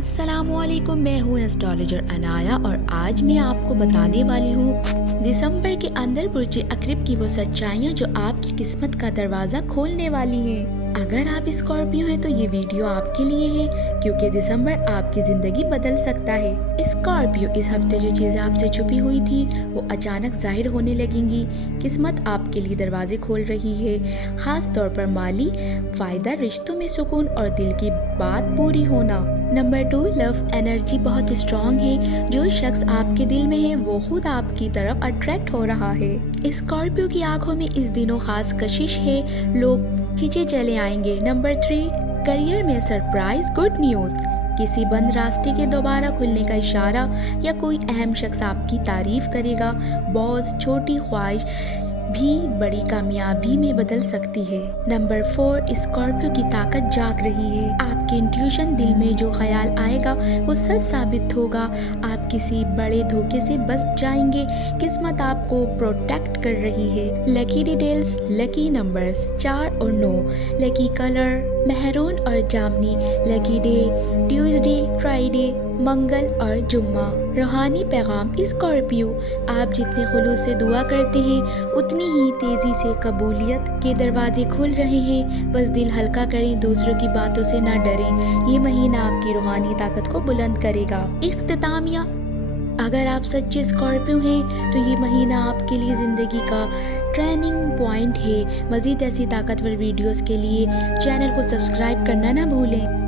अस्सलाम वालेकुम, मैं हूँ एस्ट्रोलॉजर अनाया और आज मैं आपको बताने वाली हूँ दिसंबर के अंदर बुर्ज अक़रब की वो सच्चाइयाँ जो आपकी किस्मत का दरवाज़ा खोलने वाली हैं। अगर आप स्कॉर्पियो हैं तो ये वीडियो आपके लिए है, क्योंकि दिसंबर आपकी ज़िंदगी बदल सकता है। स्कॉर्पियो, इस हफ्ते जो चीज़ें आपसे छुपी हुई थी वो अचानक जाहिर होने लगेंगी। किस्मत आपके लिए दरवाजे खोल रही है, ख़ास तौर पर माली फ़ायदा, रिश्तों में सुकून और दिल की बात पूरी होना। नंबर 2, लव एनर्जी बहुत स्ट्रॉन्ग है। जो शख्स आपके दिल में है वो खुद आपकी तरफ अट्रैक्ट हो रहा है। स्कॉर्पियो की आंखों में इस दिनों खास कशिश है, लोग खींचे चले आएंगे। नंबर 3, करियर में सरप्राइज गुड न्यूज़, किसी बंद रास्ते के दोबारा खुलने का इशारा या कोई अहम शख्स आपकी तारीफ करेगा। बहुत छोटी ख्वाहिश भी बड़ी कामयाबी में बदल सकती है। नंबर 4, स्कॉर्पियो की ताकत जाग रही है। आपके इंट्यूशन, दिल में जो ख्याल आएगा वो सच साबित होगा। आप किसी बड़े धोखे से बच जाएंगे। किस्मत आपको प्रोटेक्ट कर रही है। लकी डिटेल्स, लकी नंबर्स 4 और 9, लकी कलर मेहरून और जामनी, लकी डे ट्यूसडे, फ्राइडे, मंगल और जुम्मा। रूहानी पैगाम, स्कॉर्पियो, आप जितने खुलूस से दुआ करते हैं उतनी ही तेज़ी से कबूलियत के दरवाजे खुल रहे हैं। बस दिल हल्का करें, दूसरों की बातों से ना डरें। ये महीना आपकी रूहानी ताकत को बुलंद करेगा। इख्तितामिया, अगर आप सच्चे स्कॉर्पियो हैं तो ये महीना आपके लिए ज़िंदगी का टर्निंग पॉइंट है। मज़ीद ऐसी ताकतवर वीडियोस के लिए चैनल को सब्सक्राइब करना ना भूलें।